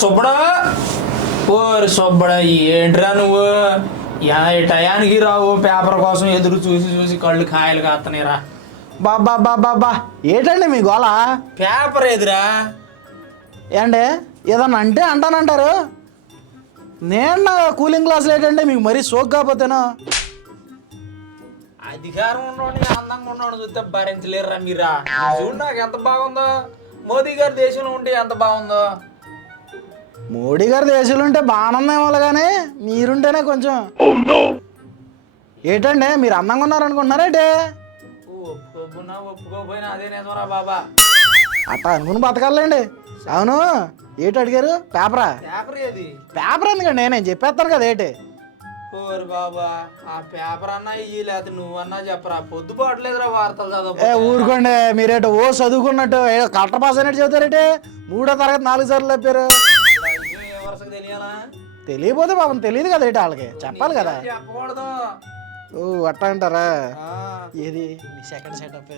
సుబ్బడా ఓరి సుబ్బడా ఏంట్రా నువ్వు టయానికి రావు పేపర్ కోసం ఎదురు చూసి చూసి కళ్ళు కాయలు కాస్తనేరా. బాబా బాబా బా ఏంటండి మీ గోళ? పేపర్ ఎదురా ఏండి ఏదన్నా అంటే అంటానంటారు. నేను కూలింగ్ క్లాసులు ఏంటంటే మీకు మరీ సోక్ కాకపోతేనా? అధికారం ఉన్నోడిని అందంగా ఉన్నోడు చూస్తే భరించలేరురా మీరా. చూడు నాకు ఎంత బాగుందో, మోదీ గారి దేశంలో ఉంటే ఎంత బాగుందో. మోడీ గారి దేశంలో ఉంటే బాగుందేమో కానీ మీరుంటేనే కొంచెం ఏంటండి మీరు అందంగా ఉన్నారనుకుంటున్నారేంటి? ఒప్పుకోకున్నా ఒప్పుకోపోయినా అదే నిజమరా బాబా. అట్టా అనుకుని బతకాలండి. అవును ఏంటి అడిగారు? పేపరా? పేపర్ ఏది? పేపర్ ఎందుకండి నేను చెప్పేస్తాను కదా ఏంటి. ఓరి బాబా ఆ పేపర్ అన్నా ఇయ్యి లేకపోతే నువ్వన్నా చెప్పరా, పొద్దుబాట్లేదురా వార్తలు చదువు. ఊరుకోండి మీరేటో ఓ చదువుకున్నట్టు కలెక్టర్ పాస్ అయినట్టు చదువుతారేంటి? 3వ తరగతి 4 సార్లు చెప్పారు. వరుసకు తెలియాలా? తెలియపోతే పాపం తెలియదు కదా ఏంటి వాళ్ళకి చెప్పాలి కదా. చెప్పకూడదు. ఓ అట్టా అంటారా? ఏది మీ సెకండ్ సెటప్?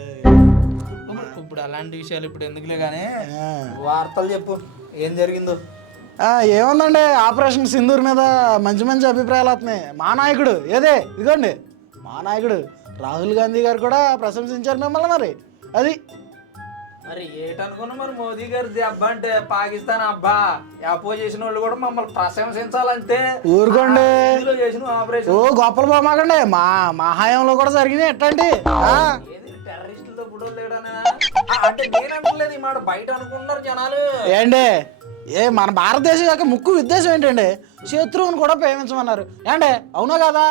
ఇప్పుడు అలాంటి విషయాలు ఇప్పుడు ఎందుకులే కానీ వార్తలు చెప్పు, ఏం జరిగిందో. ఏముందండి, ఆపరేషన్ సింధూర్ మీద మంచి మంచి అభిప్రాయాలు వస్తున్నాయి. మా నాయకుడు ఇదిగోండి మా నాయకుడు రాహుల్ గాంధీ గారు కూడా ప్రశంసించారు మిమ్మల్ని. మరి అది మరి ఏటనుకున్నా మరి మోదీ గారి దెబ్బ అంటే పాకిస్తాన్ అబ్బా అపోజిషన్ వాళ్ళు కూడా మమ్మల్ని ప్రశంసించాలంటే. ఊరుకోండి చేసిన ఆపరేషన్ ఓ గొప్పలు పోమాకండి. మా హయాంలో కూడా జరిగినాయి ఎట్టండి. టెర్రరిస్టులతో ఫోటోలు తేడానా అంటే నేను అనుకోలేదు ఈ మాట, బయట అనుకుంటున్నారు జనాలు. ఏండి మన భారతదేశం యొక్క ముఖ్య ఉద్దేశం ఏంటండి? శత్రువుని కూడా ప్రేమించమన్నారు. ఏండి అవునా కదా?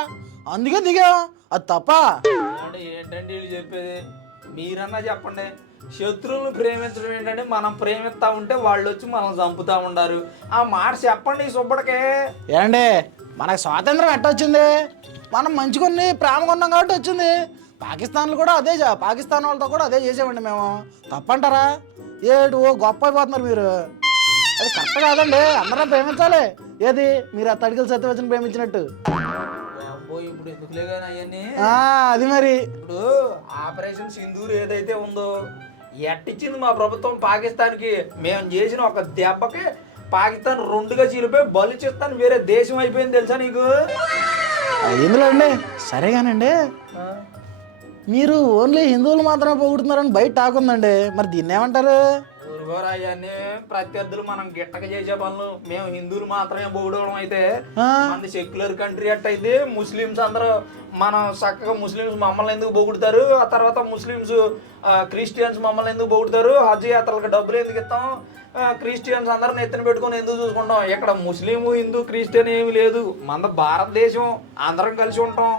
అందుకే దిగాం. అది తప్ప అంటే ఏంటంటే వీళ్ళు చెప్పేది? మీరన్నా చెప్పండి. శత్రువులను ప్రేమించడం ఏంటంటే మనం ప్రేమిస్తా ఉంటే వాళ్ళు వచ్చి మనం చంపుతా ఉండారు. ఆ మాట చెప్పండి సుబ్బడికే. ఏండి మనకు స్వాతంత్రం ఎట్టొచ్చింది? మనం మంచిగా ప్రేమగా ఉన్నాం కాబట్టి వచ్చింది. పాకిస్తాన్లో కూడా అదే, పాకిస్తాన్ వాళ్ళతో కూడా అదే చేసామండి మేము. తప్పంటారా? ఏడు ఓ గొప్ప అయిపోతున్నారు మీరు. అది కరెక్ట్ కాదండి. అందరం ప్రేమించాలి. ఏది మీరు ఆ తడికలు సత్యవచనం ప్రేమించినట్టు. ఇప్పుడు ఎందుకులే కానీ అవన్నీ అది మరి ఇప్పుడు ఆపరేషన్ సింధూర్ ఏదైతే ఉందో ఎట్టిచ్చింది మా ప్రభుత్వం పాకిస్తాన్కి. మేము చేసిన ఒక దెబ్బకి పాకిస్తాన్ 2గా చీలిపోయి బలుచిస్తాన్ వేరే దేశం అయిపోయింది తెలుసా నీకు? ఎందులో అండి సరేగానండి, మీరు ఓన్లీ హిందువులు మాత్రమే పొగుడుతున్నారని బయట టాక్ ఉందండి. మరి దీన్ని ఏమంటారు? ఊరుగోరా అవన్నీ ప్రత్యర్థులు మనం గిట్టక చేసే పనులు. మేము హిందువులు మాత్రమే పొగడడం అయితే మనది సెక్యులర్ కంట్రీ అట్టయితే ముస్లిమ్స్ అందరూ మనం చక్కగా ముస్లిమ్స్ మమ్మల్ని ఎందుకు పొగుడుతారు, ఆ తర్వాత ముస్లిమ్స్ క్రిస్టియన్స్ మమ్మల్ని ఎందుకు పొగుడుతారు, హజ్ యాత్రలకు డబ్బులు ఎందుకు ఇస్తాం, క్రిస్టియన్స్ అందరిని ఎత్తున పెట్టుకొని ఎందుకు చూసుకుంటాం. ఇక్కడ ముస్లిం హిందూ క్రిస్టియన్ ఏమి లేదు, మన భారతదేశం అందరం కలిసి ఉంటాం.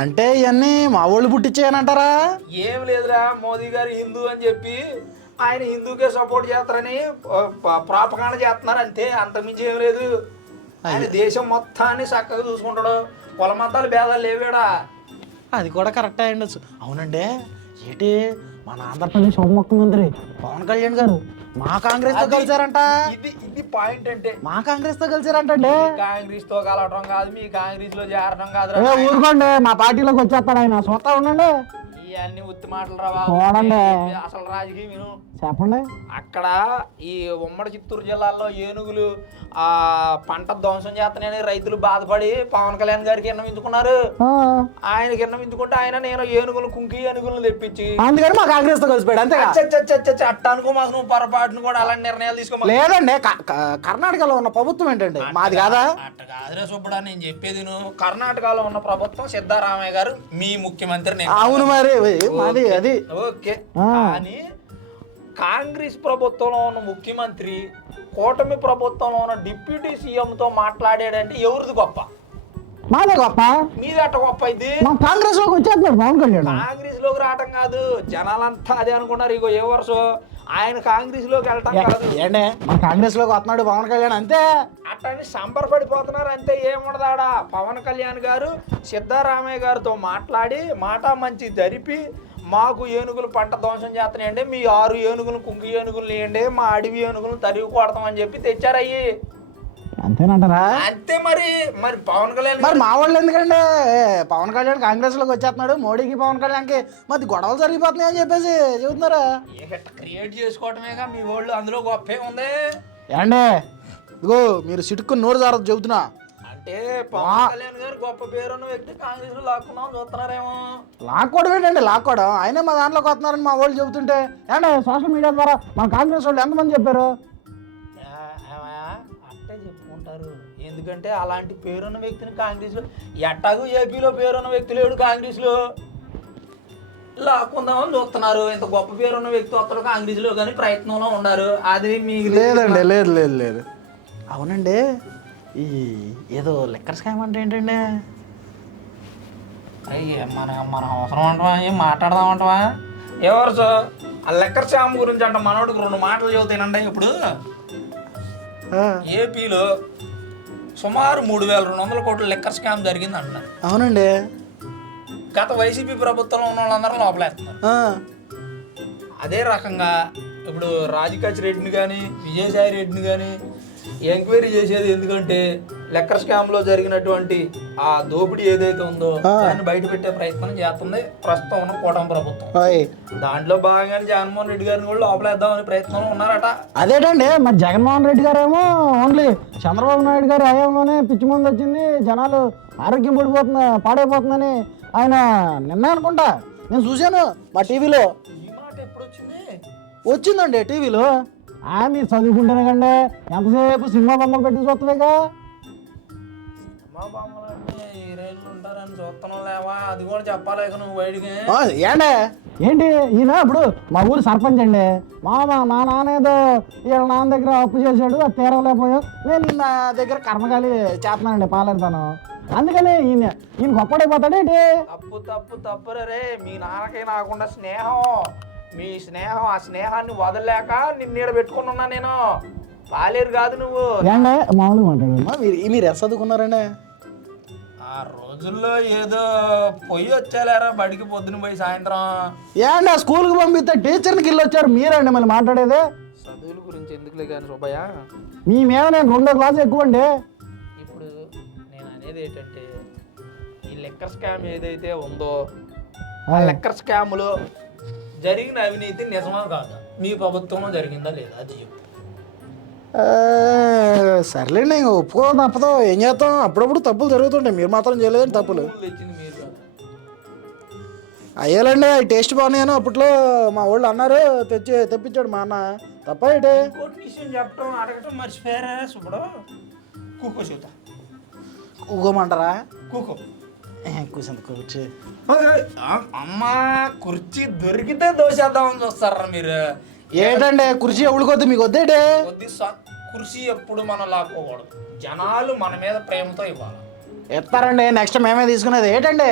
అంటే ఇవన్నీ మా వాళ్ళు పుట్టించేయనంటారా? ఏం లేదురా, మోదీ గారు హిందూ అని చెప్పి ఆయన హిందూకే సపోర్ట్ చేస్తారని ప్రాపకాండ చేస్తున్నారు అంతే, అంతకుమించి ఏం లేదు. ఆయన దేశం మొత్తాన్ని చక్కగా చూసుకుంటాడు, కుల మతాలు భేదాలు లేవేడా. అది కూడా కరెక్టే అయ్యుండొచ్చు. అవునండి ఏంటి మన ఆంధ్రప్రదేశ్ ఉప ముఖ్యమంత్రి పవన్ కళ్యాణ్ గారు మా కాంగ్రెస్ తో కలిసారంట. ఇది పాయింట్ అంటే మా కాంగ్రెస్ తో కలిసారంటండి. కాంగ్రెస్ తో కలవటం కాదు, మీ కాంగ్రెస్ లో చేరడం కాదు. ఊరుకోండి, మా పార్టీలోకి వచ్చేస్తాడు ఆయన. చూస్తా ఉండండి. ఇవన్నీ ఉత్తి మాటలు రావా, అసలు రాజకీయం విను. చెప్పండి. అక్కడ ఈ ఉమ్మడి చిత్తూరు జిల్లాలో ఏనుగులు ఆ పంట ధ్వంసం చేస్తున్నాయని రైతులు బాధపడి పవన్ కళ్యాణ్ గారికి విన్నవించుకున్నారు. ఆయనకి విన్నవించుకుంటే ఆయన నేను ఏనుగులు కుంకి ఏనుగులను తెప్పించి అందుకని మా కాంగ్రెస్ తో కలిసిపోయాడు అంతే. అట్టానుకో మాకు నువ్వు పొరపాటును కూడా అలాంటి నిర్ణయాలు తీసుకో. లేదండి కర్ణాటకలో ఉన్న ప్రభుత్వం ఏంటండి మాది కాదా? అట్ట కాదురా సుబ్బడా, నేను చెప్పేది నువ్వు. కర్ణాటకలో ఉన్న ప్రభుత్వం సిద్ధరామయ్య గారు మీ ముఖ్యమంత్రి. అవును మరి మాది అది ఓకే. కానీ కాంగ్రెస్ ప్రభుత్వంలో ఉన్న ముఖ్యమంత్రి కూటమి ప్రభుత్వంలో ఉన్న డిప్యూటీ సీఎంతో మాట్లాడాడంటే ఎవరిది గొప్ప? మాదే గొప్ప. మీది అట్ట గొప్ప ఇది. కాంగ్రెస్ లోకి వచ్చేస్తున్నారు పవన్ కళ్యాణ్. కాంగ్రెస్ లోకి రావటం కాదు, జనాలంతా అదే అనుకున్నారు. ఇగో ఏ వరుస ఆయన కాంగ్రెస్ లోకి వెళ్ళటం కాదు. ఏంటే మన కాంగ్రెస్ లోకి వస్తున్నాడు పవన్ కళ్యాణ్ అంతే. అట్టని సంబరపడిపోతున్నారు అంతే, ఏముండదాడా. పవన్ కళ్యాణ్ గారు సిద్ధరామయ్య గారితో మాట్లాడి మాట మంచి జరిపి మాకు ఏనుగులు పంట ధ్వంసం చేస్తున్నాయండి, మీ 6 ఏనుగులు కుంకి ఏనుగులు వేయండి, మా అడవి ఏనుగులను తరిగి కొడతామని చెప్పి తెచ్చారయ్యి. అంతేనంటారా? అంతే మరి. మరి పవన్ కళ్యాణ్ మరి మా వాళ్ళు ఎందుకంటే పవన్ కళ్యాణ్ కాంగ్రెస్ లోకి వచ్చేస్తున్నాడు, మోడీకి పవన్ కళ్యాణ్కి మరి గొడవలు జరిగిపోతున్నాయి అని చెప్పేసి చెబుతున్నారా? క్రియేట్ చేసుకోవటమేగా మీ వాళ్ళు, అందులో గొప్పే ఉంది. ఏమండి ఇదిగో మీరు సిటుక్కుని నోరు జాగ్రత్త చెబుతున్నా. అంటే పవన్ కళ్యాణ్ గారు గొప్ప పేరున్న వ్యక్తి కాంగ్రెస్ లో లాక్కుందాం చూస్తున్నారేమో. లాక్కోవడం ఏంటండి, లాక్కోవడం ఆయనే మా దాంట్లోకి వస్తున్నారని మా వాళ్ళు చెబుతుంటే ఏంటంటే సోషల్ మీడియా ద్వారా మన కాంగ్రెస్ వాళ్ళు ఎంతమంది చెప్పారు? అట్టే చెప్పుకుంటారు, ఎందుకంటే అలాంటి పేరున్న వ్యక్తిని కాంగ్రెస్ లో ఎట్టాగు ఏపీలో పేరున్న వ్యక్తి లేడు కాంగ్రెస్ లో లాక్కుందామని చూస్తున్నారు. ఇంత గొప్ప పేరున్న వ్యక్తి వస్తారు కాంగ్రెస్ లో కానీ ప్రయత్నంలో ఉన్నారు. అది మీకు లేదండి, లేదు లేదు లేదు. అవునండి, ఈ ఏదో లెక్కర్ స్కామ్ అంటే ఏంటండి? అయ్యే మన అవసరం అంటావా, ఏం మాట్లాడదాం అంటావా? ఎవరు సార్ ఆ లెక్కర్ స్కామ్ గురించి అంట మనోడికి 2 మాటలు చదువుతానండి. ఇప్పుడు ఏపీలో సుమారు 3,200 కోట్ల లెక్కర్ స్కామ్ జరిగింది అంటున్నారు. అవునండి. గత వైసీపీ ప్రభుత్వంలో ఉన్న వాళ్ళందరూ లోపలేస్తున్నారు. అదే రకంగా ఇప్పుడు రాజకాష్ రెడ్డిని కానీ విజయసాయి రెడ్డిని కానీ ఎంక్వైరీ చేసేది ఎందుకంటే లెక్కర్ స్కామ్ లో జరిగినటువంటి ఆ దోపిడీ ఏదైతే ఉందో దాన్ని బయట పెట్టే ప్రయత్నం చేస్తుంది ప్రస్తుతం ఉన్న కూటమి ప్రభుత్వం. దాంట్లో భాగంగానే జగన్మోహన్ రెడ్డి గారిని కూడా లోపలేద్దామని ప్రయత్నంలో ఉన్నారట. అదేటండి, మరి జగన్మోహన్ రెడ్డి గారేమో ఓన్లీ చంద్రబాబు నాయుడు గారి హయాంలోనే పిచ్చి మంది వచ్చింది, జనాలు ఆరోగ్యం పాడైపోతుందని ఆయన నిన్న అనుకుంటా నేను చూశాను మా టీవీలో. ఈ మాట ఎప్పుడు వచ్చింది? వచ్చిందండి టీవీలో. మీరు చదువుకుంటేనే కండి ఎంతసేపు సినిమా బొమ్మలు పెట్టి చూస్తుందిగా. సినిమా బొమ్మలు అంటే ఈ రేట్లు ఉంటారని చూస్తున్నాం లేవా, అది కూడా చెప్పాలి నువ్వు బయటికి. ఏండే ఏంటి ఈయన ఇప్పుడు మా ఊరు సర్పంచ్ అండి. మా నాన్న ఏదో వీళ్ళ నాన్న దగ్గర అప్పు చేశాడు, అది తీరవలేకపోయావు, నేను నా దగ్గర కర్మకాలి చేస్తున్నానండి, పాలేరుతాను. అందుకని ఈయన గొప్పడైపోతాడేంటి? తప్పు రే. మీ నాన్నకే నాకుండా స్నేహం, మీ స్నేహం, ఆ స్నేహాన్ని వదలలేక నిన్న పెట్టుకుని ఉన్నా నేను. పాలేరు కాదు నువ్వు. ఏండే మామూలు మాట్లాడు. మీరు ఎంత చదువుకున్నారండి? ఆ రోజుల్లో ఏదో పొయ్యి వచ్చేలేరా బడికి పొద్దున పోయి సాయంత్రం. ఏండి స్కూల్కి పంపిస్తే టీచర్ని కిల్లు వచ్చారు మీరండి మళ్ళీ మాట్లాడేది. చదువుల గురించి ఎందుకులే కానీ సుబ్బయ్య, మీ మీద నేను 2వ క్లాస్ ఎక్కువ అండి. ఇప్పుడు నేను అనేది ఏంటంటే ఈ లెక్కర్ స్కామ్ ఏదైతే ఉందో ఆ లెక్కర్ స్కామ్లో జరిగిన అవినీతి నిజమా కాదా, మీ ప్రభుత్వంలో జరిగిందా లేదా అది చెప్పు. సర్లేండి, ఇంక ఒప్పుకో తప్పదు, ఏం చేస్తాం, అప్పుడప్పుడు తప్పులు జరుగుతుంటాయి, మీరు మాత్రం చేయలేదండి తప్పులు. తెచ్చింది మీరు కాదు. అయ్యాలండి అవి టేస్ట్ బాగున్నాయని అప్పట్లో మా వాళ్ళు అన్నారు, తెప్పించాడు మా అన్న. తప్ప ఏంటి? ఇంకోటి విషయం చెప్పడం అడగటం మర్చిపోయారా సుబ్బడు? కూకో చూద్దాం. కూకోమంటారా? కూకో కూర్చోండి, కూర్చి. అమ్మా కుర్చీ దొరికితే దోసేద్దామని చూస్తారా మీరు? ఏంటండి కుర్చీ ఎవడికొద్దు, మీకు వద్దేటే? కుర్చీ ఎప్పుడు మనం లాక్కోకూడదు, జనాలు మన మీద ప్రేమతో ఇవ్వాలి. ఎత్తారండి, నెక్స్ట్ మేమే తీసుకునేది. ఏంటండి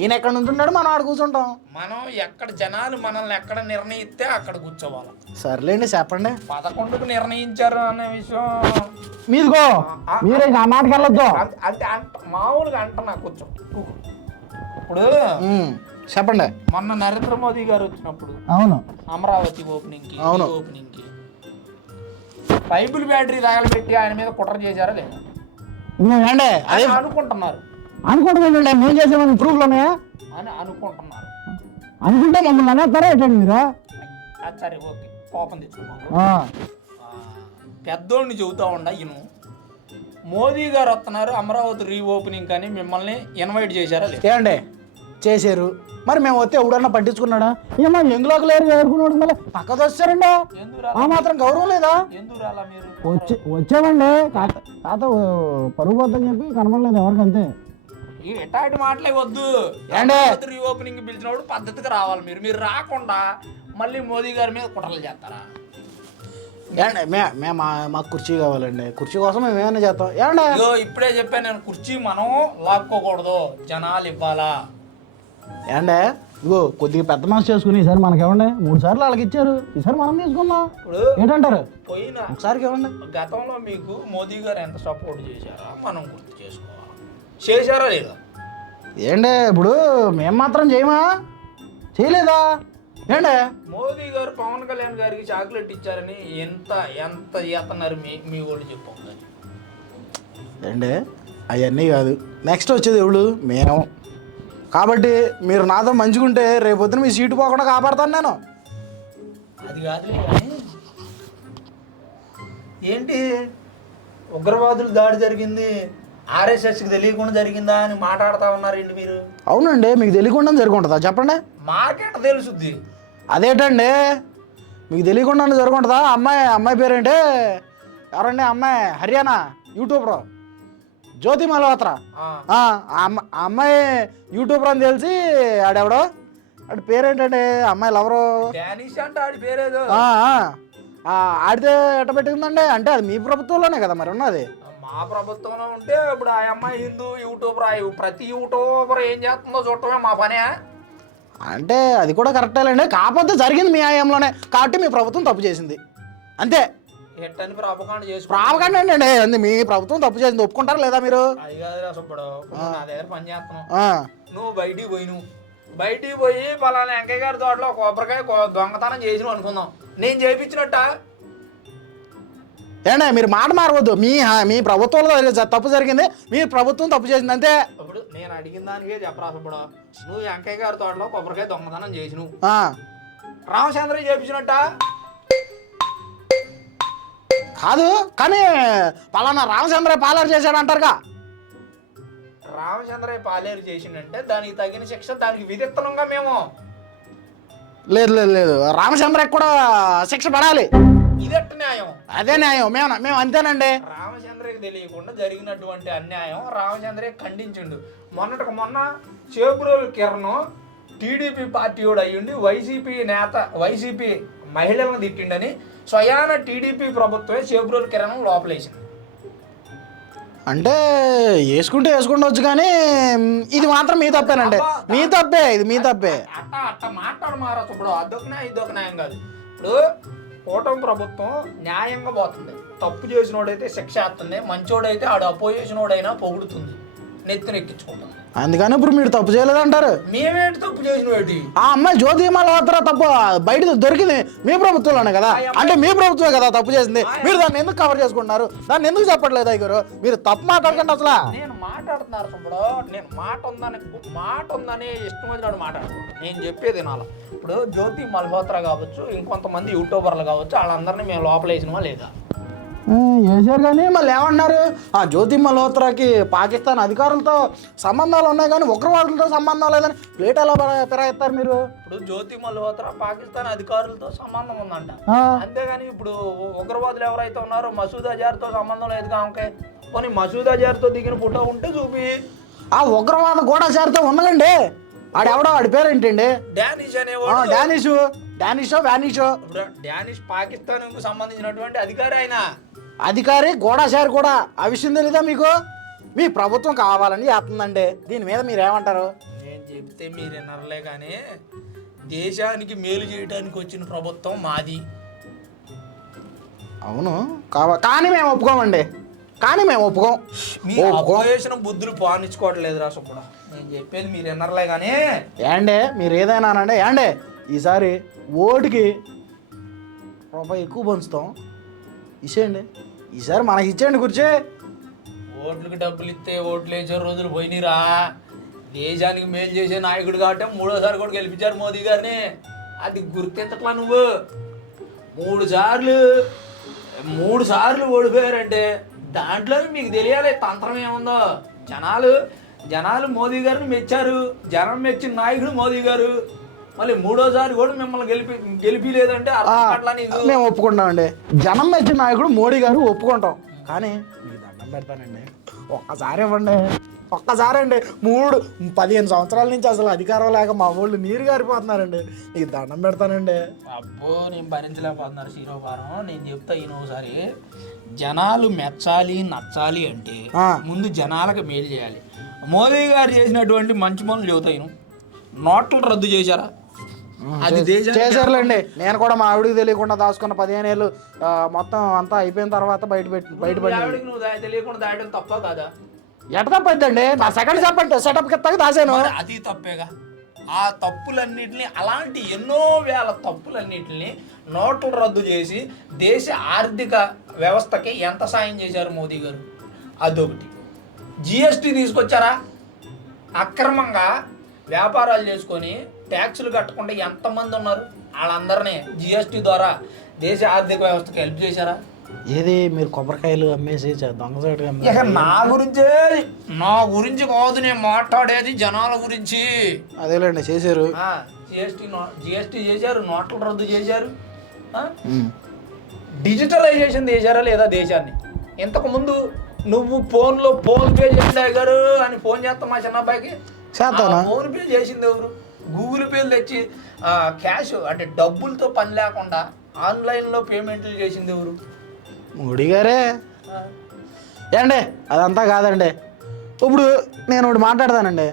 ఈయన ఎక్కడ నుంచుంటాడు, మనం ఆడ కూర్చుంటాం. మనం ఎక్కడ జనాలు మనల్ని ఎక్కడ నిర్ణయిస్తే అక్కడ కూర్చోవాలి. సర్లేండి చెప్పండి. 11కు నిర్ణయించారు అనే విషయం మీదిగో, మీరే ఆ మాటకి వెళ్ళొద్దు. అంటే మామూలుగా అంటున్నా కూర్చో. ఇప్పుడు చెప్పండి. మొన్న నరేంద్ర మోదీ గారు వచ్చినప్పుడు అవును అమరావతి ఓపెనింగ్ కి బైబుల్ బ్యాటరీ తగలబెట్టి ఆయన మీద కుట్ర చేశారా లేదా ఏండి అదే అనుకుంటున్నారు. అనుకుంటున్నాండి, మేము చేసామని ప్రూఫ్లు ఉన్నాయా అని అనుకుంటున్నారు. అనుకుంటే మమ్మల్ని అనేస్తారా ఏంటండి మీరు? సరే ఓకే, కోపం తెచ్చుకున్నాను. పెద్దోడిని చెబుతా ఉండ ఇను, మోదీ గారు వస్తున్నారు అమరావతి రీఓపెనింగ్ కానీ మిమ్మల్ని ఇన్వైట్ చేశారా లేదా? ఏమండి చేశారు, మరి మేము వస్తే ఎవడన్నా పట్టించుకున్నాడా? ఏమో ఎందులోకి లేరు ఎవరుకున్నాడు, మళ్ళీ పక్కకు వచ్చారండి. ఆ మాత్రం గౌరవం లేదా? ఎందుకు రాలా మీరు? వచ్చామండి, కాత పరుగు పోద్దని చెప్పి కనపడలేదు ఎవరికంతే. ఎటాటి మాటలే వద్దు. రీఓపెనింగ్ పిలిచినప్పుడు పద్ధతిగా రావాలి మీరు. మీరు రాకుండా మళ్ళీ మోదీ గారి మీద కుట్రలు చేస్తారా? మాకు కుర్చీ కావాలండి, కుర్చీ కోసం మేము ఏమైనా చేస్తాం. ఏమండి ఇప్పుడే చెప్పాను నేను, కుర్చీ మనం లాక్కోకూడదు, జనాలు ఇవ్వాలా. ఏండే ఇగో కొద్దిగా పెద్ద మనసు చేసుకుని ఈసారి మనకి ఇవ్వండి. 3 సార్లు వాళ్ళకి ఇచ్చారు, ఈసారి మనం తీసుకుందాం. ఇప్పుడు ఏంటంటారు? పోయినా ఒకసారికి ఇవ్వండి. గతంలో మీకు మోదీ గారు ఎంత సపోర్ట్ చేశారో మనం గుర్తు చేసుకోవాలి. చేశారా లేదా? ఏండే ఇప్పుడు మేము మాత్రం చేయమా, చేయలేదా? ఏండే మోదీ గారు పవన్ కళ్యాణ్ గారికి చాక్లెట్ ఇచ్చారని ఎంత ఎంత ఇస్తున్నారు మీ వాళ్ళు చెప్పండి. ఏండే అవన్నీ కాదు, నెక్స్ట్ వచ్చేది ఎవడు? మేము. కాబట్టి మీరు నాతో మంచిగుంటే రేపొద్దున మీ సీటు పోకుండా కాపాడతాను నేను. అది కాదులే కానీ ఏంటి ఉగ్రవాదులు దాడి జరిగింది ఆర్ఎస్ఎస్కి తెలియకుండా జరిగిందా అని మాట్లాడుతూ ఉన్నారండి మీరు. అవునండి, మీకు తెలియకుండా జరుగుంటుందా చెప్పండి? మాకెట్ తెలుసుద్ది. అదేంటండి మీకు తెలియకుండా జరుగుంటుందా? అమ్మాయి పేరేంటి? ఎవరండి అమ్మాయి? హర్యానా యూట్యూబర్ జ్యోతి మల్హోత్రా. ఆ అమ్మాయి యూట్యూబర్ అని తెలిసి ఆడెవడో ఆడి పేరేంటండి అమ్మాయి లవరు డానిష్ అంటే ఆడి పేరేదో. ఆడితే ఎట్ట పెట్టుకుందండి? అంటే అది మీ ప్రభుత్వంలోనే కదా మరి ఉన్నది. మా ప్రభుత్వంలో ఉంటే ఇప్పుడు ఆ అమ్మాయి హిందూ యూట్యూబర్, ప్రతి యూట్యూబర్ ఏం చేస్తుందో చూడటమే మా పనే. అంటే అది కూడా కరెక్టేలేండి, కాకపోతే జరిగింది మీ హయాంలోనే కాబట్టి మీ ప్రభుత్వం తప్పు చేసింది అంతే. ఎట్టని ప్రాపకాండ చేసి ప్రాపకాండ అండి అంది మీ ప్రభుత్వం తప్పు చేసింది, ఒప్పుకుంటారా లేదా మీరు? అది కాదురా సుబ్బడు, నా దగ్గర పని చేస్తున్నావు, నువ్వు బయటికి పోయి పలానా వెంకయ్య గారి తోటలో కొబ్బరికాయ దొంగతనం చేసినావు అనుకుందాం, నేను చేయించినట్ట? ఏంటే మీరు మాట మారవద్దు. మీ ప్రభుత్వంలో తప్పు జరిగింది, మీ ప్రభుత్వం తప్పు చేసింది అంతే. ఇప్పుడు నేను అడిగిన దానికే చెప్పరా సుబ్బడు, నువ్వు వెంకయ్య గారి తోటలో కొబ్బరికాయ దొంగతనం చేసినావు, రామచంద్ర చేయించినట్ట? కాదు, కానీ పలానా రామచంద్ర పాలేరు చేశాడు అంటారుగా. రామచంద్రయ్య పాలేరు చేసిండంటే దానికి తగిన శిక్ష దానికి విధిత్తనంగా మేము. లేదు రామచంద్రకి కూడా శిక్ష పడాలి. ఇదట్ట న్యాయం? అదే న్యాయం, మేము అంతేనండి. రామచంద్రకి తెలియకుండా జరిగినటువంటి అన్యాయం రామచంద్రయ్య ఖండించిండు. మొన్న చేబ్రోలు కిరణ్ టీడీపీ పార్టీ కూడా అయ్యుండి వైసీపీ మహిళలను తిట్టిండని స్వయాన టీడీపీ ప్రభుత్వమే చేబ్రోలు కిరణ్ లోపలేసింది. అంటే వేసుకుండవచ్చు, కానీ ఇది మాత్రం మీ తప్పేనండి. ఇది మీ తప్పే. అట్ట మాట్లాడు మారా ఇప్పుడు ఇదొక న్యాయం కాదు. ఇప్పుడు కూటమి ప్రభుత్వం న్యాయంగా పోతుంది, తప్పు చేసినోడైతే శిక్ష వేస్తుంది, మంచోడైతే ఆడు అపోజిషనోడైనా పొగుడుతుంది, నెత్తినెక్కించుకుంటుంది. అందుకని ఇప్పుడు మీరు తప్పు చేయలేదంటారు. మేమేంటి తప్పు చేసినోటి? ఆ అమ్మాయి జ్యోతి మల్హోత్రా తప్పు బయట దొరికింది మీ ప్రభుత్వంలోనే కదా, అంటే మీ ప్రభుత్వమే కదా తప్పు చేసింది. మీరు దాన్ని ఎందుకు కవర్ చేసుకుంటున్నారు? దాన్ని ఎందుకు చెప్పట్లేదు అయ్యారు? మీరు తప్పు మాట్లాడకండి అసలు. నేను మాట్లాడుతున్నారు సుబ్బడు, నేను మాట ఉందని ఇష్టం వచ్చినట్టు మాట్లాడుతున్నాను. నేను చెప్పేది నాల ఇప్పుడు జ్యోతి మల్హోత్రా కావచ్చు, ఇంకొంతమంది యూట్యూబర్లు కావచ్చు, వాళ్ళందరినీ మేము లోపలేసినవా లేదా? వేసారు, కానీ మళ్ళీ ఏమన్నారు? ఆ జ్యోతి మల్హోత్రాకి పాకిస్తాన్ అధికారులతో సంబంధాలు ఉన్నాయి కానీ ఉగ్రవాదులతో సంబంధం లేదని ప్లేట్ ఎలా పెరాయిస్తారు మీరు? ఇప్పుడు జ్యోతి మల్హోత్రా పాకిస్తాన్ అధికారులతో సంబంధం ఉందంట, అంతేగాని ఇప్పుడు ఉగ్రవాదులు ఎవరైతే ఉన్నారో మసూద్ అజార్తో సంబంధం లేదు కాకే. పోనీ మసూద్ అజార్తో దిగిన ఫోటో ఉంటే చూపి. ఆ ఉగ్రవాద గూఢచారితో ఉన్నదండి, ఆడెవడో ఆడి పేరేంటండి? డానిష్ అనేవాడు. డానిష్ పాకిస్తాన్ కు సంబంధించినటువంటి అధికారి, ఆయన అధికారి గూఢచారి కూడా. ఆ విషయం తెలీదా మీకు? మీ ప్రభుత్వం కావాలని చేస్తుందండి, దీని మీద మీరేమంటారు? నేను చెప్తే మీరు వినర్లే, కానీ దేశానికి మేలు చేయడానికి వచ్చిన ప్రభుత్వం మాది. అవును, కానీ మేము ఒప్పుకోమండి, చేసిన బుద్ధులు పానించుకోవట్లేదు రా సుబ్బడు. నేను చెప్పేది మీరు వినర్లే కానీ. మీరు ఏదైనా అనండి. ఈసారి ఓటుకి రూపాయి ఎక్కువ పంచుతాం, ఇచ్చేయండి. ఈసారి మనకి ఇచ్చేయండి కూర్చే. ఓట్లకి డబ్బులు ఇస్తే ఓట్లు వేసే రోజులు పోయినరా. దేశానికి మేలు చేసే నాయకుడు కాబట్టి 3వ సారి కూడా గెలిపించారు మోదీ గారిని. అది గుర్తెత్తట్లా నువ్వు? 3 సార్లు ఓడిపోయారంటే దాంట్లో మీకు తెలియాలి తంత్రం ఏముందో. జనాలు మోదీ గారిని మెచ్చారు, జనం మెచ్చిన నాయకుడు మోదీ గారు. మళ్ళీ 3వ సారి కూడా మిమ్మల్ని గెలిపిలేదంటే మేము ఒప్పుకుంటామండి. జనం మెచ్చిన నాయకుడు మోడీ గారు ఒప్పుకుంటాం, కానీ మీకు దండం పెడతానండి, ఒక్కసారి ఇవ్వండి. 15 సంవత్సరాల నుంచి అసలు అధికారం లేక మా వాళ్ళు నీరు గారిపోతున్నారండి, నీకు దండం పెడతానండి. అబ్బో నేను భరించలేకపోతున్నారు శీరోపారం. నేను చెప్తా ఈయనోసారి, జనాలు మెచ్చాలి నచ్చాలి అంటే ముందు జనాలకు మేలు చేయాలి. మోదీ గారు చేసినటువంటి మంచి పనులు చెబుతాయి. నోట్లు రద్దు చేశారా? అది చేశారులేండి. నేను కూడా మా ఆవిడికి తెలియకుండా దాచుకున్న 15 ఏళ్ళు మొత్తం అంతా అయిపోయిన తర్వాత బయటపడి నువ్వు తెలియకుండా దాయడం తప్ప కాదా? ఎట తప్పైందండి, నా సెకండ్ సెటప్ కింద దాచాను. అది తప్పేగా. ఆ తప్పులన్నిటిని, అలాంటి ఎన్నో వేల తప్పులన్నిటిని నోట్లు రద్దు చేసి దేశ ఆర్థిక వ్యవస్థకి ఎంత సాయం చేశారు మోదీ గారు? అదొకటి. జిఎస్టీ తీసుకొచ్చారా? అక్రమంగా వ్యాపారాలు చేసుకొని ట్యాక్సులు కట్టకుండా ఎంతమంది ఉన్నారు? వాళ్ళందరినీ జిఎస్టీ ద్వారా దేశ ఆర్థిక వ్యవస్థకి హెల్ప్ చేశారా? ఏది మీరు కొబ్బరికాయలు అమ్మేసి దొంగసాటుగా ఇక నా గురించి కాదు నేను మాట్లాడేది, జనాల గురించి. అదేలేండి చేశారు. జిఎస్టీ చేశారు, నోట్ల రద్దు చేశారు, డిజిటలైజేషన్ చేశారా లేదా దేశాన్ని. ఇంతకుముందు నువ్వు ఫోన్ పే చేయండి గారు అని ఫోన్ చేస్తాం మా చిన్న అబ్బాయికి. ఫోన్ పే చేసింది ఎవరు? గూగుల్ పేలు తెచ్చి క్యాష్ అంటే డబ్బులతో పని లేకుండా ఆన్లైన్లో పేమెంట్లు చేసింది ఎవరు? మోడీ గారే. ఏండి అదంతా కాదండి. ఇప్పుడు నేను ఒకటి మాట్లాడతానండి.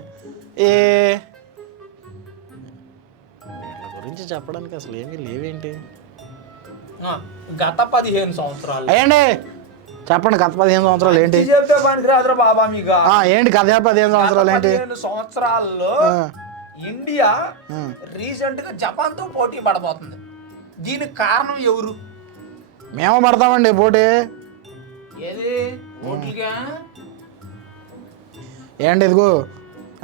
వీళ్ళ గురించి చెప్పడానికి అసలు ఏమీ లేవేంటి. గత 15 సంవత్సరాలు అయ్యండి చెప్పండి. గత 15 సంవత్సరాలు ఏంటి చెప్తే పనికి రాదురా బాబా మీకు. ఏంటి గత 15 సంవత్సరాలు ఏంటి? 15 సంవత్సరాల్లో ఇండియా రీసెంట్ గా జపాన్ తో పోటీ పడబోతుంది. దీనికి కారణం ఎవరు? మేము పడతామండి పోటీ. ఏది ఓట్లుగా? ఏంటి ఇదిగో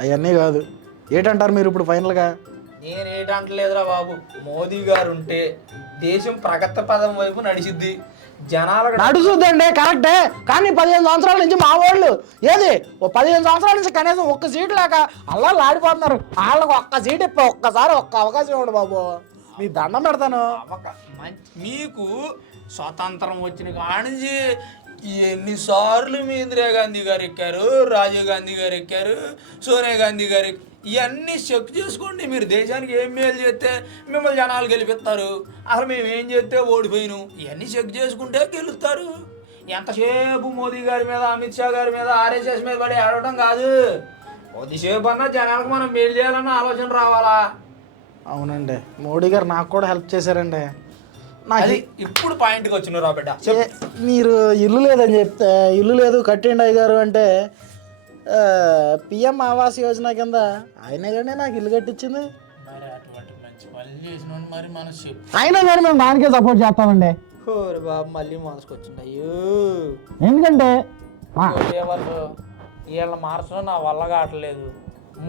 అవన్నీ కాదు. ఏంటంటారు మీరు ఇప్పుడు ఫైనల్గా? నేనేటంటలేదురా బాబు. మోదీ గారు ఉంటే దేశం ప్రగతి పదం వైపు నడిచిద్ది. జనాలు నడుచుద్దండి కరెక్టే. కానీ 15 సంవత్సరాల నుంచి మా వాళ్ళు ఏది 15 సంవత్సరాల నుంచి కనీసం ఒక్క సీటు లేక అల్లా ఆడిపోతున్నారు. వాళ్ళకి ఒక్క సీట్ ఒక్కసారి ఒక్క అవకాశం ఇవ్వండి బాబు, మీ దండం పెడతాను. మీకు స్వాతంత్రం వచ్చిన కానించి ఎన్నిసార్లు మీ ఇందిరాగాంధీ గారు ఎక్కారు, రాజీవ్ గాంధీ గారు ఎక్కారు, సోనియా గాంధీ గారు ఇవన్నీ చెక్ చేసుకోండి. మీరు దేశానికి ఏం మేలు చేస్తే మిమ్మల్ని జనాలు గెలిపిస్తారు, అసలు మేము ఏం చేస్తే ఓడిపోయినాం, ఇవన్నీ చెక్ చేసుకుంటే గెలుస్తారు. ఎంతసేపు మోదీ గారి మీద, అమిత్ షా గారి మీద, ఆర్ఎస్ఎస్ మీద పడి ఆడటం కాదు. కొద్దిసేపు అన్నా జనాలకు మనం మేలు చేయాలన్న ఆలోచన రావాలా? అవునండి, మోడీ గారు నాకు కూడా హెల్ప్ చేశారండి. అది ఇప్పుడు పాయింట్కి వచ్చిన రా బిడ్డ. మీరు ఇల్లు లేదని చెప్తే ఇల్లు లేదు కట్టండి అయ్యారు అంటే పిఎం ఆవాస్ యోజన కింద ఆయనే కానీ నాకు ఇల్లు కట్టించింది. మరి అటువంటి మంచి పనులు చేసిన మరి మనం అయినా కానీ మేము దానికే సపోర్ట్ చేస్తామండి. బాబు మళ్ళీ మనసుకు వచ్చింది. అయ్యో ఎందుకంటే వీళ్ళ మార్చడం నా వల్ల కావట్లేదు.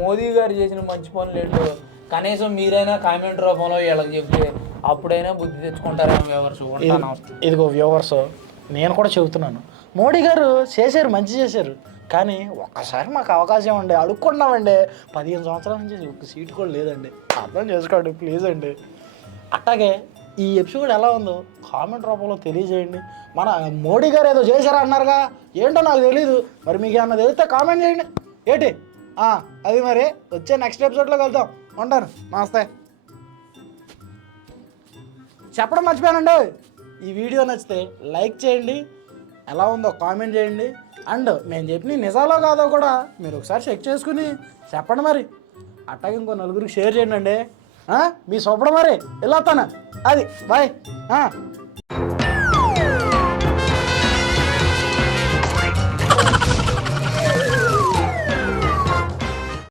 మోదీ గారు చేసిన మంచి పనులు ఏంటో కనీసం మీరైనా కామెంట్ రూపంలో వీళ్ళకి చెప్తే అప్పుడైనా బుద్ధి తెచ్చుకుంటారేమో వ్యూవర్స్. ఇదిగో వ్యూవర్స్, నేను కూడా చెబుతున్నాను, మోడీ గారు చేశారు, మంచి చేశారు. కానీ ఒక్కసారి మాకు అవకాశం అండి, అడుక్కున్నామండి. 15 సంవత్సరాల నుంచి ఒక సీటు కూడా లేదండి. అర్థం చేసుకోండి ప్లీజ్ అండి. అట్లాగే ఈ ఎపిసోడ్ ఎలా ఉందో కామెంట్ రూపంలో తెలియజేయండి. మన మోడీ గారు ఏదో చేశారా అన్నారుగా, ఏంటో నాకు తెలీదు. మరి మీకు ఏమన్నా తెలిస్తే కామెంట్ చేయండి. ఏంటి అది మరి వచ్చే నెక్స్ట్ ఎపిసోడ్లో కలుద్దాం. ఉంటాను, నమస్తే. చెప్పడం మర్చిపోయానండి, ఈ వీడియో నచ్చితే లైక్ చేయండి, ఎలా ఉందో కామెంట్ చేయండి. అండ్ నేను చెప్పిన నిజాలో కాదో కూడా మీరు ఒకసారి చెక్ చేసుకుని చెప్పండి. మరి అట్టాగే ఇంకో నలుగురికి షేర్ చేయండి అండి. మీ చూపడం మరి వెళ్ళొస్తాను. అది బాయ్.